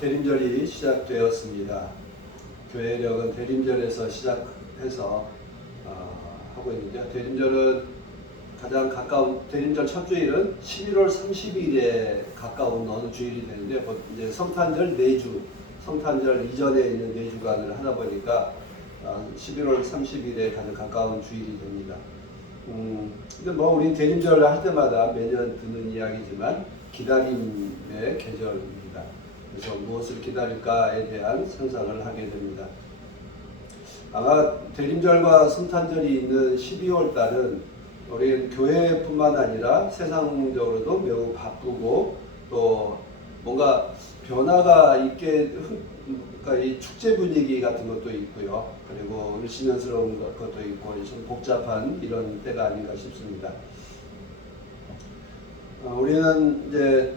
대림절이 시작되었습니다. 교회력은 대림절에서 시작해서 하고 있는데요. 대림절은 가장 가까운 대림절 첫 주일은 11월 30일에 가까운 어느 주일이 되는데 이제 성탄절 4주, 성탄절 이전에 있는 4주간을 하다 보니까 11월 30일에 가장 가까운 주일이 됩니다. 근데 우리 대림절 할 때마다 매년 듣는 이야기지만 기다림의 계절입니다. 그래서 무엇을 기다릴까에 대한 상상을 하게 됩니다. 아마 대림절과 성탄절이 있는 12월 달은 우리 교회뿐만 아니라 세상적으로도 매우 바쁘고 또 뭔가 변화가 있게 그러니까 이 축제 분위기 같은 것도 있고요. 그리고 을씨년스러운 것도 있고 좀 복잡한 이런 때가 아닌가 싶습니다. 우리는 이제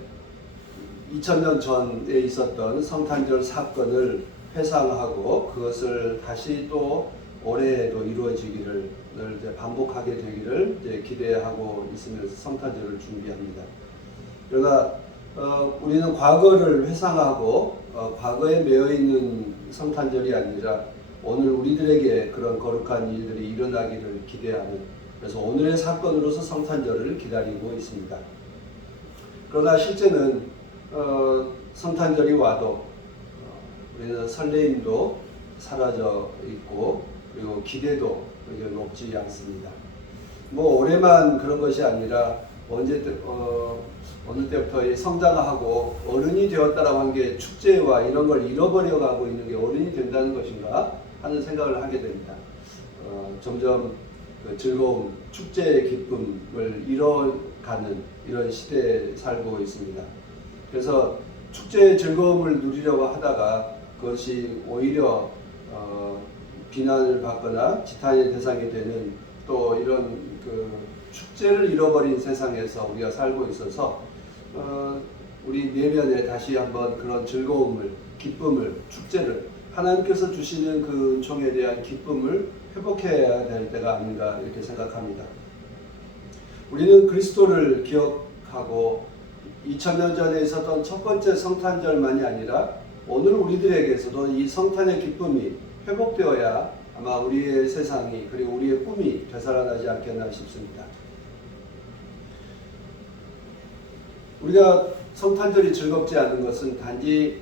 2000년 전에 있었던 성탄절 사건을 회상하고 그것을 다시 또 올해에도 이루어지기를 늘 이제 반복하게 되기를 이제 기대하고 있으면서 성탄절을 준비합니다. 그러나 우리는 과거를 회상하고 과거에 매여 있는 성탄절이 아니라 오늘 우리들에게 그런 거룩한 일들이 일어나기를 기대하는, 그래서 오늘의 사건으로서 성탄절을 기다리고 있습니다. 그러나 실제는 성탄절이 와도 우리는 설레임도 사라져 있고 그리고 기대도 높지 않습니다. 올해만 그런 것이 아니라 어느 때부터 성장하고 어른이 되었다라고 한 게 축제와 이런 걸 잃어버려 가고 있는 게 어른이 된다는 것인가 하는 생각을 하게 됩니다. 점점 그 즐거움, 축제의 기쁨을 잃어가는 이런 시대에 살고 있습니다. 그래서 축제의 즐거움을 누리려고 하다가 그것이 오히려 비난을 받거나 지탄의 대상이 되는 또 이런 그 축제를 잃어버린 세상에서 우리가 살고 있어서 우리 내면에 다시 한번 그런 즐거움을, 기쁨을, 축제를 하나님께서 주시는 그 은총에 대한 기쁨을 회복해야 될 때가 아닌가 이렇게 생각합니다. 우리는 그리스도를 기억하고 2000년 전에 있었던 첫 번째 성탄절만이 아니라 오늘 우리들에게서도 이 성탄의 기쁨이 회복되어야 아마 우리의 세상이 그리고 우리의 꿈이 되살아나지 않겠나 싶습니다. 우리가 성탄절이 즐겁지 않은 것은 단지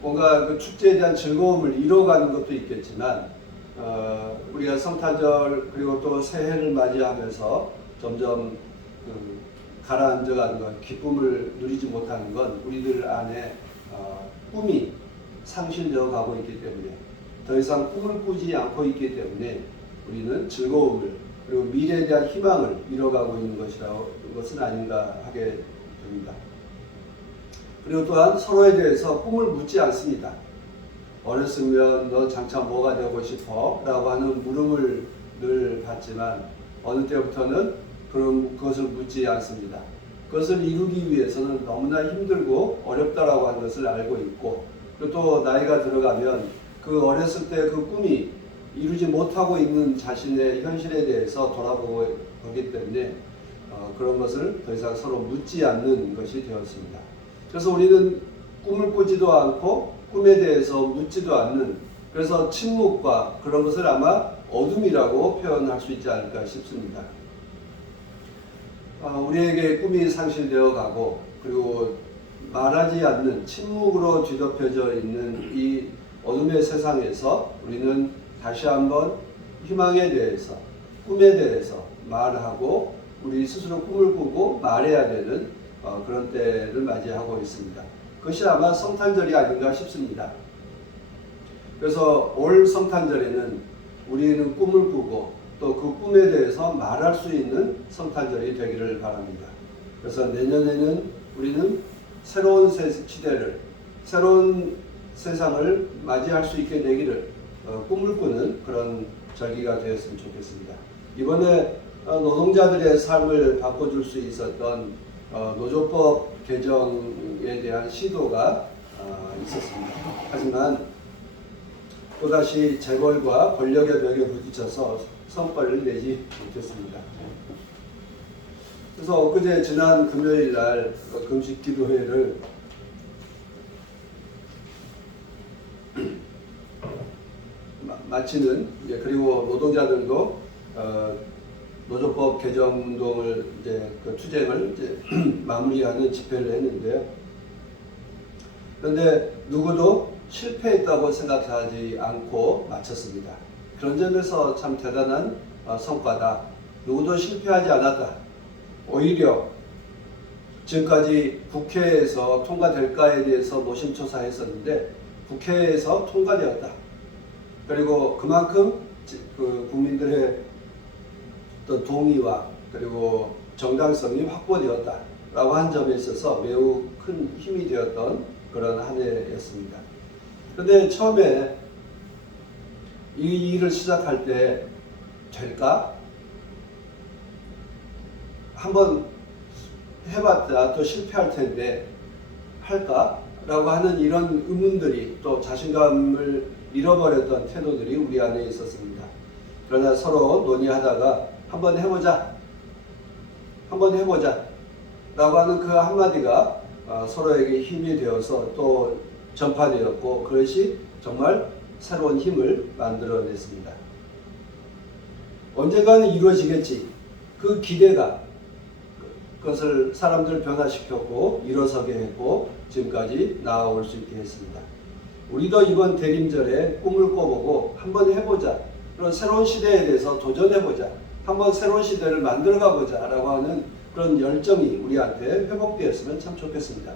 뭔가 그 축제에 대한 즐거움을 잃어가는 것도 있겠지만 우리가 성탄절 그리고 또 새해를 맞이하면서 점점 가라앉아가는 것, 기쁨을 누리지 못하는 건 우리들 안에 꿈이 상실되어 가고 있기 때문에 더 이상 꿈을 꾸지 않고 있기 때문에 우리는 즐거움을 그리고 미래에 대한 희망을 잃어가고 있는 것은 아닌가 하게 됩니다. 그리고 또한 서로에 대해서 꿈을 묻지 않습니다. 어렸으면 너 장차 뭐가 되고 싶어? 라고 하는 물음을 늘 받지만 어느 때부터는 그것을 묻지 않습니다. 그것을 이루기 위해서는 너무나 힘들고 어렵다라고 하는 것을 알고 있고 그리고 또 나이가 들어가면 그 어렸을 때 그 꿈이 이루지 못하고 있는 자신의 현실에 대해서 돌아보기 때문에 그런 것을 더 이상 서로 묻지 않는 것이 되었습니다. 그래서 우리는 꿈을 꾸지도 않고 꿈에 대해서 묻지도 않는, 그래서 침묵과 그런 것을 아마 어둠이라고 표현할 수 있지 않을까 싶습니다. 우리에게 꿈이 상실되어 가고 그리고 말하지 않는 침묵으로 뒤덮여져 있는 이 어둠의 세상에서 우리는 다시 한번 희망에 대해서, 꿈에 대해서 말하고 우리 스스로 꿈을 꾸고 말해야 되는 그런 때를 맞이하고 있습니다. 그것이 아마 성탄절이 아닌가 싶습니다. 그래서 올 성탄절에는 우리는 꿈을 꾸고 또 그 꿈에 대해서 말할 수 있는 성탄절이 되기를 바랍니다. 그래서 내년에는 우리는 새로운 시대를, 새로운 세상을 맞이할 수 있게 되기를 꿈을 꾸는 그런 절기가 되었으면 좋겠습니다. 이번에 노동자들의 삶을 바꿔줄 수 있었던 노조법 개정에 대한 시도가 있었습니다. 하지만 또다시 재벌과 권력의 벽에 부딪혀서 성과를 내지 못했습니다. 그래서 엊그제 지난 금요일 날 금식 기도회를 마치는, 그리고 노동자들도 노조법 개정 운동을 이제 그 투쟁을 이제 마무리하는 집회를 했는데요. 그런데 누구도 실패했다고 생각하지 않고 마쳤습니다. 그런 점에서 참 대단한 성과다. 누구도 실패하지 않았다. 오히려 지금까지 국회에서 통과될까에 대해서 노심초사했었는데 국회에서 통과되었다. 그리고 그만큼 그 국민들의 어떤 동의와 그리고 정당성이 확보되었다라고 한 점에 있어서 매우 큰 힘이 되었던 그런 한 해였습니다. 그런데 처음에 이 일을 시작할 때 될까? 한번 해봤자 또 실패할 텐데 할까? 라고 하는 이런 의문들이, 또 자신감을 잃어버렸던 태도들이 우리 안에 있었습니다. 그러나 서로 논의하다가 한번 해보자 라고 하는 그 한마디가 서로에게 힘이 되어서 또 전파되었고, 그것이 정말 새로운 힘을 만들어냈습니다. 언젠가는 이루어지겠지. 그 기대가 그것을 사람들을 변화시켰고 일어서게 했고 지금까지 나아올 수 있게 했습니다. 우리도 이번 대림절에 꿈을 꿔보고 한번 해보자. 그런 새로운 시대에 대해서 도전해보자. 한번 새로운 시대를 만들어가보자 라고 하는 그런 열정이 우리한테 회복되었으면 참 좋겠습니다.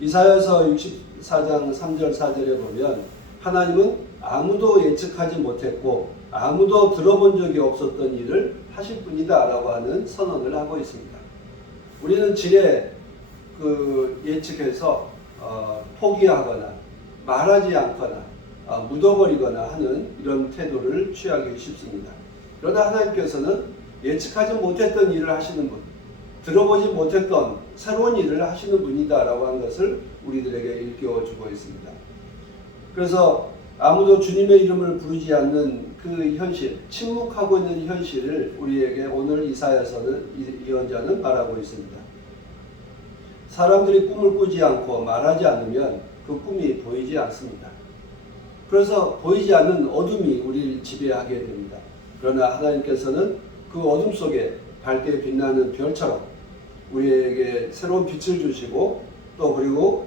이사야서 64장 3절 4절에 보면 하나님은 아무도 예측하지 못했고 아무도 들어본 적이 없었던 일을 하실 분이다 라고 하는 선언을 하고 있습니다. 우리는 지레 예측해서 포기하거나 말하지 않거나 묻어버리거나 하는 이런 태도를 취하기 쉽습니다. 그러나 하나님께서는 예측하지 못했던 일을 하시는 분, 들어보지 못했던 새로운 일을 하시는 분이다 라고 하는 것을 우리들에게 일깨워주고 있습니다. 그래서 아무도 주님의 이름을 부르지 않는 그 현실, 침묵하고 있는 현실을 우리에게 오늘 이사야서는 예언자는 말하고 있습니다. 사람들이 꿈을 꾸지 않고 말하지 않으면 그 꿈이 보이지 않습니다. 그래서 보이지 않는 어둠이 우리를 지배하게 됩니다. 그러나 하나님께서는 그 어둠 속에 밝게 빛나는 별처럼 우리에게 새로운 빛을 주시고 또 그리고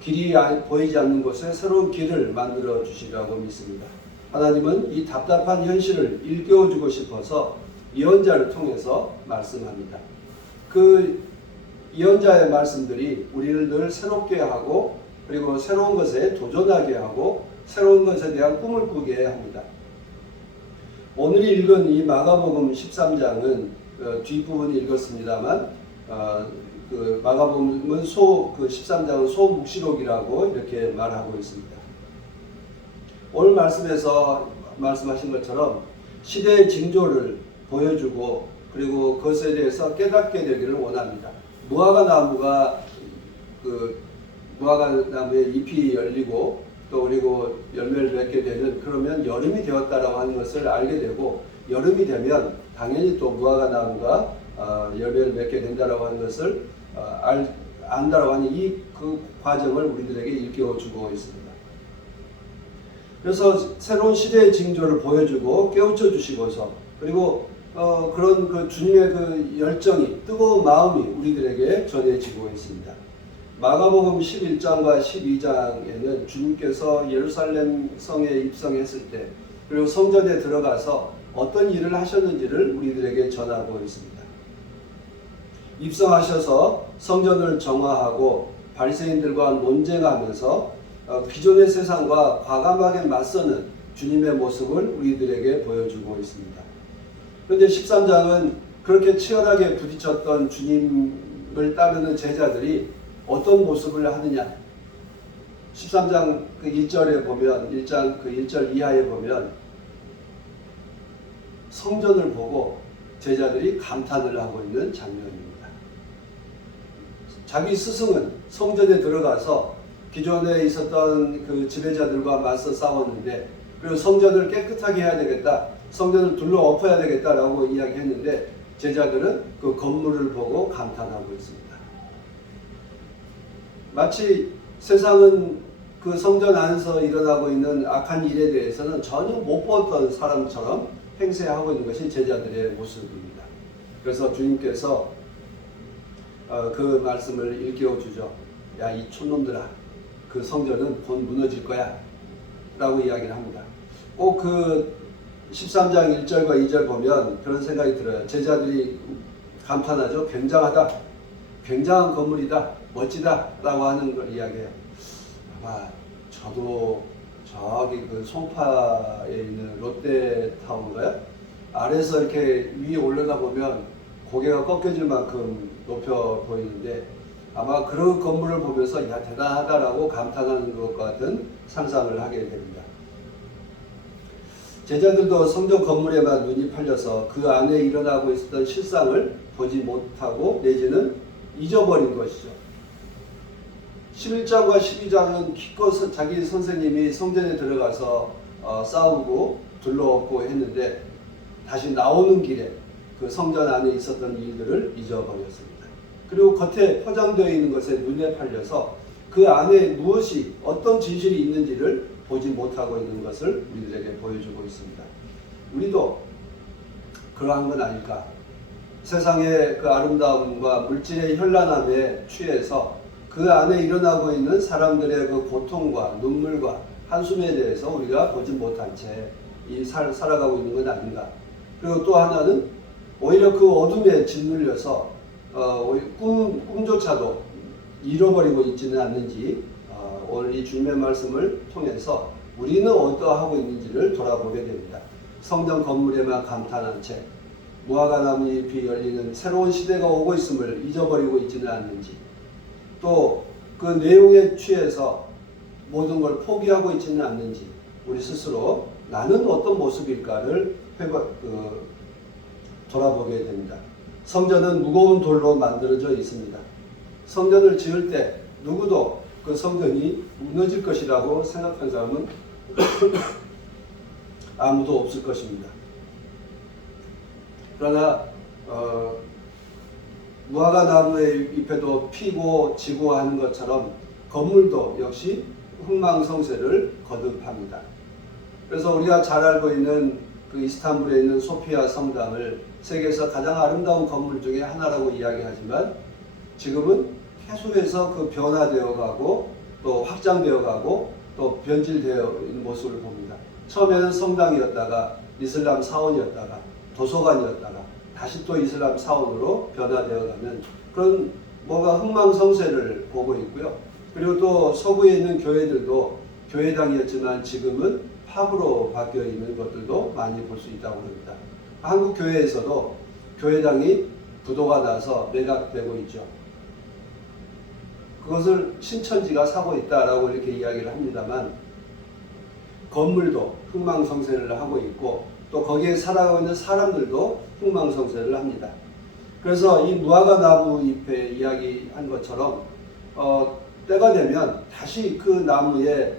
길이 보이지 않는 곳에 새로운 길을 만들어 주시라고 믿습니다. 하나님은 이 답답한 현실을 일깨워주고 싶어서 예언자를 통해서 말씀합니다. 그 예언자의 말씀들이 우리를 늘 새롭게 하고 그리고 새로운 것에 도전하게 하고 새로운 것에 대한 꿈을 꾸게 합니다. 오늘 읽은 이 마가복음 13장은 뒷부분 읽었습니다만 그 마가복음은 13장은 소묵시록이라고 이렇게 말하고 있습니다. 오늘 말씀에서 말씀하신 것처럼 시대의 징조를 보여주고 그리고 그것에 대해서 깨닫게 되기를 원합니다. 무화과나무의 잎이 열리고 또 그리고 열매를 맺게 되는, 그러면 여름이 되었다라고 하는 것을 알게 되고, 여름이 되면 당연히 또 무화과나무가 열매를 맺게 된다라고 하는 것을 안다라고 하는 그 과정을 우리들에게 일깨워주고 있습니다. 그래서 새로운 시대의 징조를 보여주고 깨우쳐 주시고서 그리고 그런 그 주님의 그 열정이, 뜨거운 마음이 우리들에게 전해지고 있습니다. 마가복음 11장과 12장에는 주님께서 예루살렘 성에 입성했을 때 그리고 성전에 들어가서 어떤 일을 하셨는지를 우리들에게 전하고 있습니다. 입성하셔서 성전을 정화하고 바리새인들과 논쟁하면서 기존의 세상과 과감하게 맞서는 주님의 모습을 우리들에게 보여주고 있습니다. 그런데 13장은 그렇게 치열하게 부딪혔던 주님을 따르는 제자들이 어떤 모습을 하느냐. 13장 그 1절에 보면, 1장 그 1절 이하에 보면 성전을 보고 제자들이 감탄을 하고 있는 장면입니다. 자기 스승은 성전에 들어가서 기존에 있었던 그 지배자들과 맞서 싸웠는데, 그리고 성전을 깨끗하게 해야 되겠다, 성전을 둘러 엎어야 되겠다라고 이야기했는데 제자들은 그 건물을 보고 감탄하고 있습니다. 마치 세상은 그 성전 안에서 일어나고 있는 악한 일에 대해서는 전혀 못 보던 사람처럼 행세하고 있는 것이 제자들의 모습입니다. 그래서 주님께서 그 말씀을 일깨워 주죠. 야, 이 촌놈들아, 그 성전은 곧 무너질 거야 라고 이야기를 합니다. 꼭 그 13장 1절과 2절 보면 그런 생각이 들어요. 제자들이 감탄하죠. 굉장하다, 굉장한 건물이다, 멋지다 라고 하는 걸 이야기해요. 아마 저도 저기 그 송파에 있는 롯데타운가요? 아래에서 이렇게 위에 올라다 보면 고개가 꺾여질 만큼 높여 보이는데 아마 그런 건물을 보면서 야, 대단하다라고 감탄하는 것과 같은 상상을 하게 됩니다. 제자들도 성전 건물에만 눈이 팔려서 그 안에 일어나고 있었던 실상을 보지 못하고 내지는 잊어버린 것이죠. 11장과 12장은 기껏 자기 선생님이 성전에 들어가서 싸우고 둘러엎고 했는데 다시 나오는 길에 그 성전 안에 있었던 일들을 잊어버렸습니다. 그리고 겉에 포장되어 있는 것에 눈에 팔려서 그 안에 무엇이 어떤 진실이 있는지를 보지 못하고 있는 것을 우리들에게 보여주고 있습니다. 우리도 그러한 건 아닐까? 세상의 그 아름다움과 물질의 현란함에 취해서 그 안에 일어나고 있는 사람들의 그 고통과 눈물과 한숨에 대해서 우리가 보지 못한 채 살아가고 있는 건 아닌가? 그리고 또 하나는 오히려 그 어둠에 짓눌려서 꿈조차도 잃어버리고 있지는 않는지 오늘 이 주님의 말씀을 통해서 우리는 어떠하고 있는지를 돌아보게 됩니다. 성전 건물에만 감탄한 채 무화과 나무 잎이 열리는 새로운 시대가 오고 있음을 잊어버리고 있지는 않는지, 또 그 내용에 취해서 모든 걸 포기하고 있지는 않는지 우리 스스로 나는 어떤 모습일까를 돌아보게 됩니다. 성전은 무거운 돌로 만들어져 있습니다. 성전을 지을 때 누구도 그 성전이 무너질 것이라고 생각한 사람은 아무도 없을 것입니다. 그러나 무화과 나무의 잎에도 피고 지고 하는 것처럼 건물도 역시 흥망성쇠를 거듭합니다. 그래서 우리가 잘 알고 있는 그 이스탄불에 있는 소피아 성당을 세계에서 가장 아름다운 건물 중에 하나라고 이야기하지만 지금은 계속해서 그 변화되어 가고 또 확장되어 가고 또 변질되어 있는 모습을 봅니다. 처음에는 성당이었다가 이슬람 사원이었다가 도서관이었다가 다시 또 이슬람 사원으로 변화되어가는 그런 뭔가 흥망성쇠를 보고 있고요. 그리고 또 서구에 있는 교회들도 교회당이었지만 지금은 팝으로 바뀌어 있는 것들도 많이 볼 수 있다고 합니다. 한국 교회에서도 교회당이 부도가 나서 매각되고 있죠. 그것을 신천지가 사고 있다라고 이렇게 이야기를 합니다만 건물도 흥망성쇠를 하고 있고 또 거기에 살아가고 있는 사람들도 흥망성쇠를 합니다. 그래서 이 무화과 나무 잎에 이야기한 것처럼 때가 되면 다시 그 나무에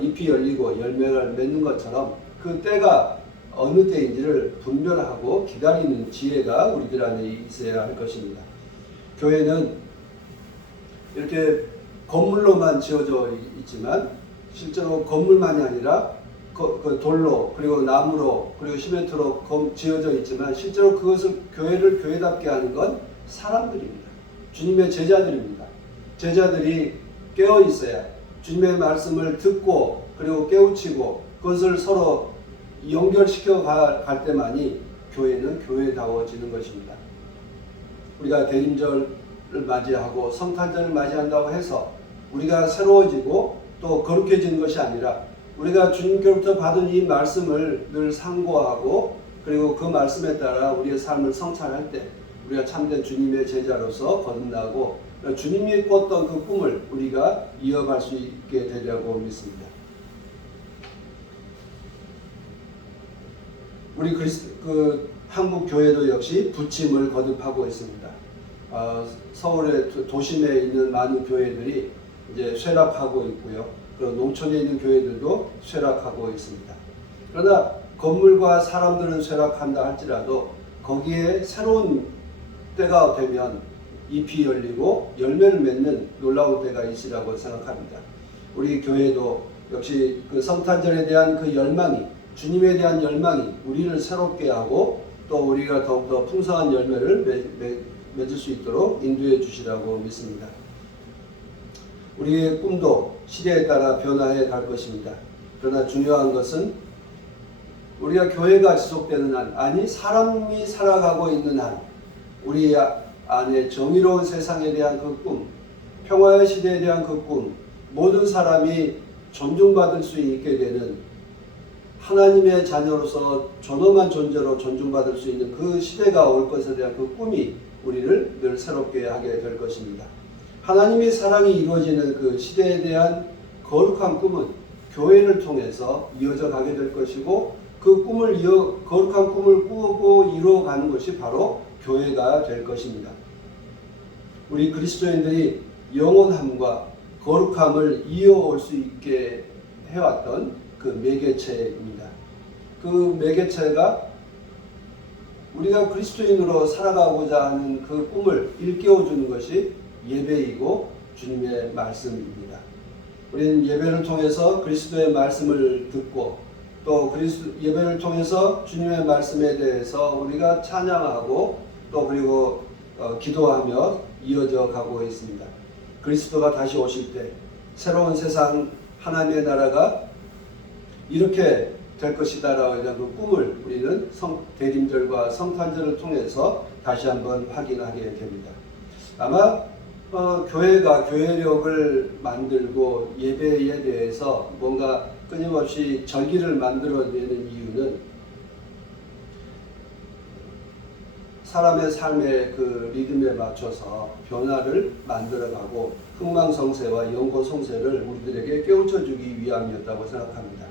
잎이 열리고 열매를 맺는 것처럼 그 때가 어느 때인지를 분별하고 기다리는 지혜가 우리들 안에 있어야 할 것입니다. 교회는 이렇게 건물로만 지어져 있지만 실제로 건물만이 아니라 그 돌로 그리고 나무로 그리고 시멘트로 지어져 있지만 실제로 그것을 교회를 교회답게 하는 건 사람들입니다. 주님의 제자들입니다. 제자들이 깨어 있어야 주님의 말씀을 듣고 그리고 깨우치고 그것을 서로 연결시켜 갈 때만이 교회는 교회다워지는 것입니다. 우리가 대림절을 맞이하고 성탄절을 맞이한다고 해서 우리가 새로워지고 또 거룩해지는 것이 아니라 우리가 주님께로부터 받은 이 말씀을 늘 상고하고 그리고 그 말씀에 따라 우리의 삶을 성찰할 때 우리가 참된 주님의 제자로서 거듭나고 주님이 꿨던 그 꿈을 우리가 이어갈 수 있게 되려고 믿습니다. 우리 한국 교회도 역시 부침을 거듭하고 있습니다. 서울의 도심에 있는 많은 교회들이 이제 쇠락하고 있고요. 그리고 농촌에 있는 교회들도 쇠락하고 있습니다. 그러나 건물과 사람들은 쇠락한다 할지라도 거기에 새로운 때가 되면 잎이 열리고 열매를 맺는 놀라운 때가 있으라고 생각합니다. 우리 교회도 역시 그 성탄절에 대한 그 열망이, 주님에 대한 열망이 우리를 새롭게 하고 또 우리가 더욱더 풍성한 열매를 맺을 수 있도록 인도해 주시라고 믿습니다. 우리의 꿈도 시대에 따라 변화해 갈 것입니다. 그러나 중요한 것은 우리가 교회가 지속되는 한, 아니 사람이 살아가고 있는 한, 우리 안에 정의로운 세상에 대한 그 꿈, 평화의 시대에 대한 그 꿈, 모든 사람이 존중받을 수 있게 되는 하나님의 자녀로서 존엄한 존재로 존중받을 수 있는 그 시대가 올 것에 대한 그 꿈이 우리를 늘 새롭게 하게 될 것입니다. 하나님의 사랑이 이루어지는 그 시대에 대한 거룩한 꿈은 교회를 통해서 이어져 가게 될 것이고, 그 거룩한 꿈을 꾸고 이루어가는 것이 바로 교회가 될 것입니다. 우리 그리스도인들이 영원함과 거룩함을 이어올 수 있게 해왔던 그 매개체입니다. 그 매개체가 우리가 그리스도인으로 살아가고자 하는 그 꿈을 일깨워주는 것이 예배이고 주님의 말씀입니다. 우리는 예배를 통해서 그리스도의 말씀을 듣고 또 예배를 통해서 주님의 말씀에 대해서 우리가 찬양하고 또 그리고 기도하며 이어져 가고 있습니다. 그리스도가 다시 오실 때 새로운 세상 하나님의 나라가 이렇게 될 것이다라고 하는 그 꿈을 우리는 대림절과 성탄절을 통해서 다시 한번 확인하게 됩니다. 아마 교회가 교회력을 만들고 예배에 대해서 뭔가 끊임없이 절기를 만들어내는 이유는 사람의 삶의 그 리듬에 맞춰서 변화를 만들어가고 흥망성쇠와 영고성쇠를 우리들에게 깨우쳐주기 위함이었다고 생각합니다.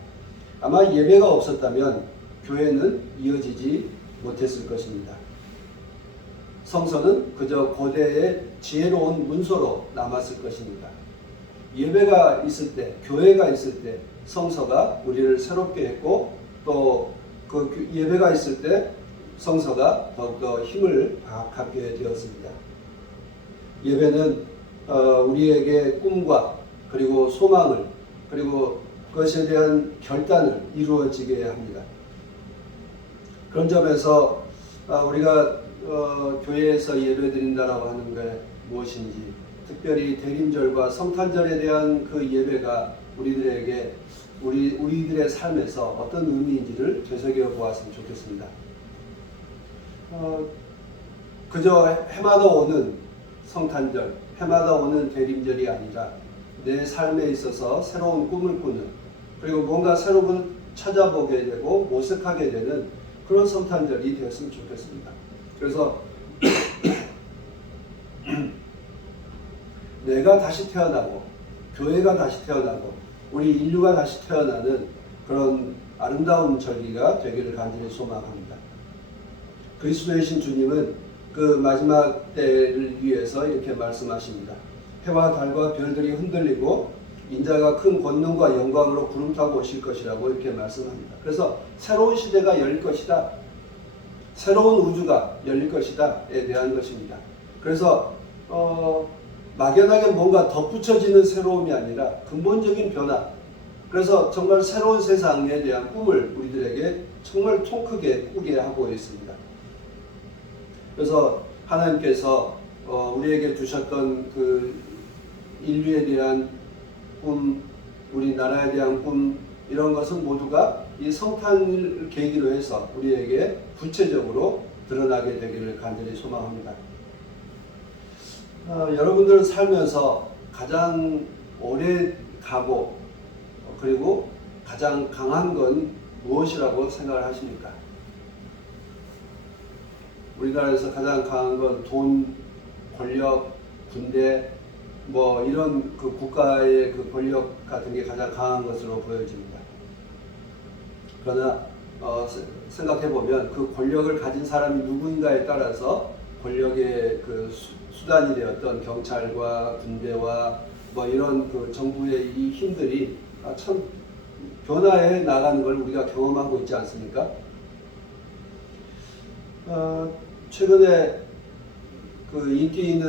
아마 예배가 없었다면 교회는 이어지지 못했을 것입니다. 성서는 그저 고대의 지혜로운 문서로 남았을 것입니다. 예배가 있을 때, 교회가 있을 때 성서가 우리를 새롭게 했고, 또 그 예배가 있을 때 성서가 더욱더 힘을 갖게 되었습니다. 예배는 우리에게 꿈과 그리고 소망을 그리고 그것에 대한 결단을 이루어지게 합니다. 그런 점에서 우리가 교회에서 예배드린다라고 하는 게 무엇인지, 특별히 대림절과 성탄절에 대한 그 예배가 우리들의 삶에서 어떤 의미인지를 되새겨 보았으면 좋겠습니다. 그저 해마다 오는 성탄절, 해마다 오는 대림절이 아니라 내 삶에 있어서 새로운 꿈을 꾸는, 그리고 뭔가 새로운 걸 찾아보게 되고 모색하게 되는 그런 성탄절이 되었으면 좋겠습니다. 그래서 내가 다시 태어나고 교회가 다시 태어나고 우리 인류가 다시 태어나는 그런 아름다운 절기가 되기를 간절히 소망합니다. 그리스도의 신 주님은 그 마지막 때를 위해서 이렇게 말씀하십니다. 해와 달과 별들이 흔들리고 인자가 큰 권능과 영광으로 구름 타고 오실 것이라고 이렇게 말씀합니다. 그래서 새로운 시대가 열릴 것이다, 새로운 우주가 열릴 것이다에 대한 것입니다. 그래서 막연하게 뭔가 덧붙여지는 새로움이 아니라 근본적인 변화, 그래서 정말 새로운 세상에 대한 꿈을 우리들에게 정말 통 크게 꾸게 하고 있습니다. 그래서 하나님께서 우리에게 주셨던 그 인류에 대한 꿈, 우리나라에 대한 꿈, 이런 것은 모두가 이 성탄을 계기로 해서 우리에게 구체적으로 드러나게 되기를 간절히 소망합니다. 여러분들 살면서 가장 오래 가고 그리고 가장 강한 건 무엇이라고 생각을 하십니까? 우리나라에서 가장 강한 건 돈, 권력, 군대, 뭐 이런 그 국가의 그 권력 같은 게 가장 강한 것으로 보여집니다. 그러나 생각해 보면 그 권력을 가진 사람이 누구인가에 따라서 권력의 그 수단이 되었던 경찰과 군대와 뭐 이런 그 정부의 이 힘들이 참 변화해 나가는 걸 우리가 경험하고 있지 않습니까? 최근에 그 인기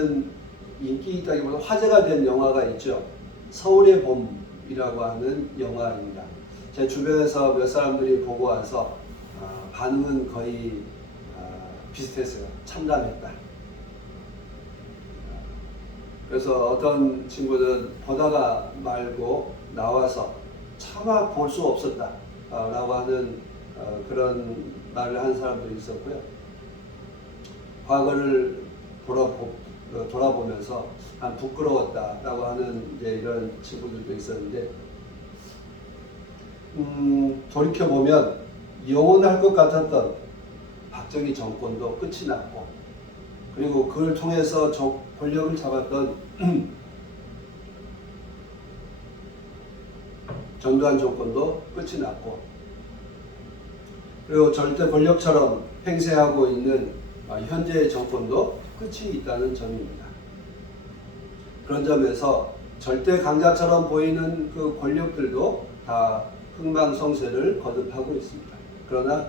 있다기보다 화제가 된 영화가 있죠. 서울의 봄 이라고 하는 영화입니다. 제 주변에서 몇 사람들이 보고 와서 반응은 거의 비슷했어요. 참담했다. 그래서 어떤 친구는 보다가 말고 나와서 차마 볼 수 없었다 라고 하는 그런 말을 한 사람들이 있었고요. 과거를 돌아보면서 부끄러웠다 라고 하는 이제 이런 친구들도 있었는데, 돌이켜보면 영원할 것 같았던 박정희 정권도 끝이 났고, 그리고 그걸 통해서 권력을 잡았던 전두환 정권도 끝이 났고, 그리고 절대 권력처럼 행세하고 있는 현재의 정권도 끝이 있다는 점입니다. 그런 점에서 절대 강자처럼 보이는 그 권력들도 다 흥망성쇠를 거듭하고 있습니다. 그러나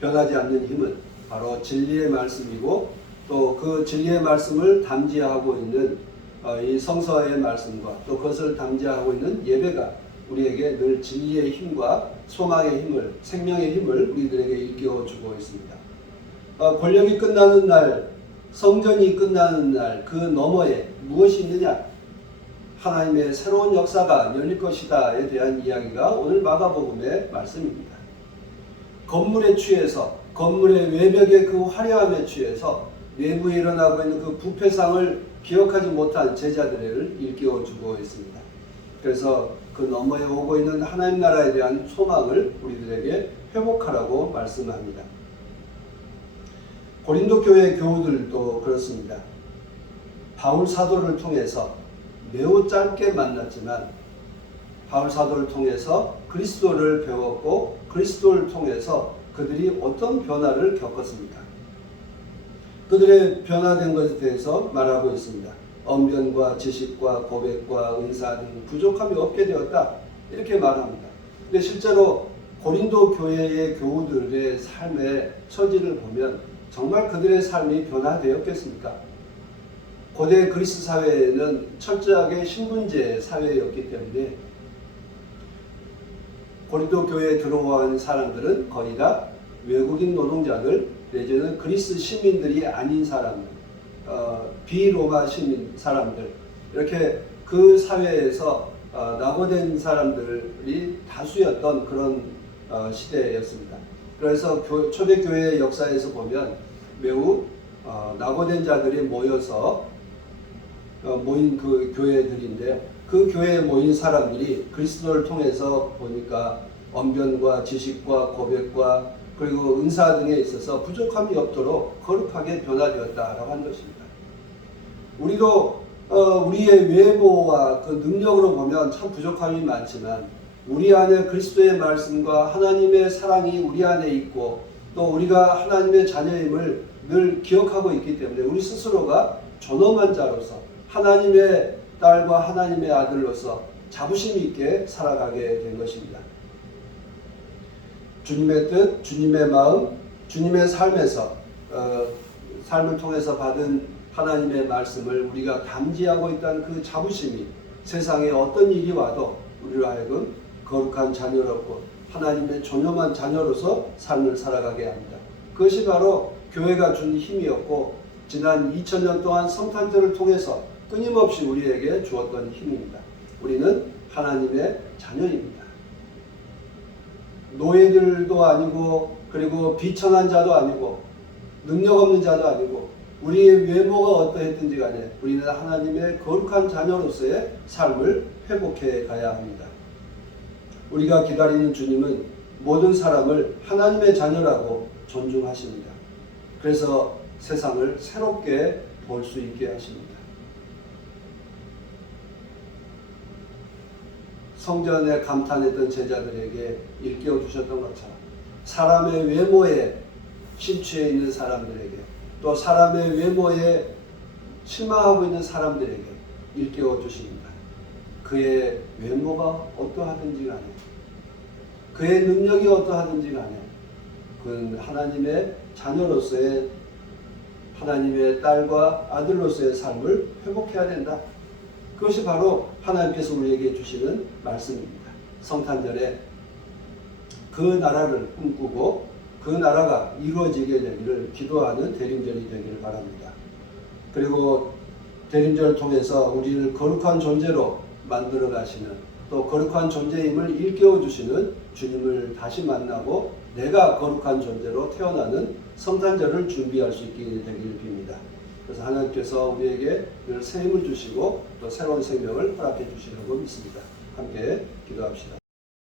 변하지 않는 힘은 바로 진리의 말씀이고, 또 그 진리의 말씀을 담지하고 있는 이 성서의 말씀과 또 그것을 담지하고 있는 예배가 우리에게 늘 진리의 힘과 소망의 힘을, 생명의 힘을 우리들에게 일깨워주고 있습니다. 권력이 끝나는 날, 성전이 끝나는 날, 그 너머에 무엇이 있느냐? 하나님의 새로운 역사가 열릴 것이다에 대한 이야기가 오늘 마가복음의 말씀입니다. 건물에 취해서, 건물의 외벽의 그 화려함에 취해서 내부에 일어나고 있는 그 부패상을 기억하지 못한 제자들을 일깨워주고 있습니다. 그래서 그 너머에 오고 있는 하나님 나라에 대한 소망을 우리들에게 회복하라고 말씀합니다. 고린도 교회 교우들도 그렇습니다. 바울 사도를 통해서 매우 짧게 만났지만 바울 사도를 통해서 그리스도를 배웠고, 그리스도를 통해서 그들이 어떤 변화를 겪었습니까? 그들의 변화된 것에 대해서 말하고 있습니다. 언변과 지식과 고백과 은사 등 부족함이 없게 되었다, 이렇게 말합니다. 근데 실제로 고린도 교회의 교우들의 삶의 처지를 보면 정말 그들의 삶이 변화되었겠습니까? 고대 그리스 사회에는 철저하게 신분제 사회였기 때문에 고린도 교회에 들어온 사람들은 거의 다 외국인 노동자들 내지는 그리스 시민들이 아닌 사람들, 비로마 시민 사람들, 이렇게 그 사회에서 낙오된 사람들이 다수였던 그런 시대였습니다. 그래서 초대교회의 역사에서 보면 매우 낙오된 자들이 모여서 모인 그 교회들인데, 그 교회에 모인 사람들이 그리스도를 통해서 보니까 언변과 지식과 고백과 그리고 은사 등에 있어서 부족함이 없도록 거룩하게 변화되었다라고 하는 것입니다. 우리도 우리의 외모와 그 능력으로 보면 참 부족함이 많지만, 우리 안에 그리스도의 말씀과 하나님의 사랑이 우리 안에 있고, 또 우리가 하나님의 자녀임을 늘 기억하고 있기 때문에 우리 스스로가 존엄한 자로서, 하나님의 딸과 하나님의 아들로서 자부심 있게 살아가게 된 것입니다. 주님의 뜻, 주님의 마음, 주님의 삶에서 삶을 통해서 받은 하나님의 말씀을 우리가 담지하고 있다는 그 자부심이 세상에 어떤 일이 와도 우리로 하여금 거룩한 자녀롭고 하나님의 존엄한 자녀로서 삶을 살아가게 합니다. 그것이 바로 교회가 준 힘이었고, 지난 2000년 동안 성탄절을 통해서 끊임없이 우리에게 주었던 힘입니다. 우리는 하나님의 자녀입니다. 노예들도 아니고, 그리고 비천한 자도 아니고, 능력 없는 자도 아니고, 우리의 외모가 어떠했든지 간에 우리는 하나님의 거룩한 자녀로서의 삶을 회복해 가야 합니다. 우리가 기다리는 주님은 모든 사람을 하나님의 자녀라고 존중하십니다. 그래서 세상을 새롭게 볼 수 있게 하십니다. 성전에 감탄했던 제자들에게 일깨워 주셨던 것처럼 사람의 외모에 심취해 있는 사람들에게, 또 사람의 외모에 실망하고 있는 사람들에게 일깨워 주십니다. 그의 외모가 어떠하든지 간에, 그의 능력이 어떠하든지 간에 그는 하나님의 자녀로서의, 하나님의 딸과 아들로서의 삶을 회복해야 된다. 그것이 바로 하나님께서 우리에게 주시는 말씀입니다. 성탄절에 그 나라를 꿈꾸고 그 나라가 이루어지게 되기를 기도하는 대림절이 되기를 바랍니다. 그리고 대림절을 통해서 우리를 거룩한 존재로 만들어 가시는, 또 거룩한 존재임을 일깨워 주시는 주님을 다시 만나고 내가 거룩한 존재로 태어나는 성탄절을 준비할 수 있게 되기를 빕니다. 그래서 하나님께서 우리에게 늘 새 힘을 주시고 또 새로운 생명을 허락해 주시려고 믿습니다. 함께 기도합시다.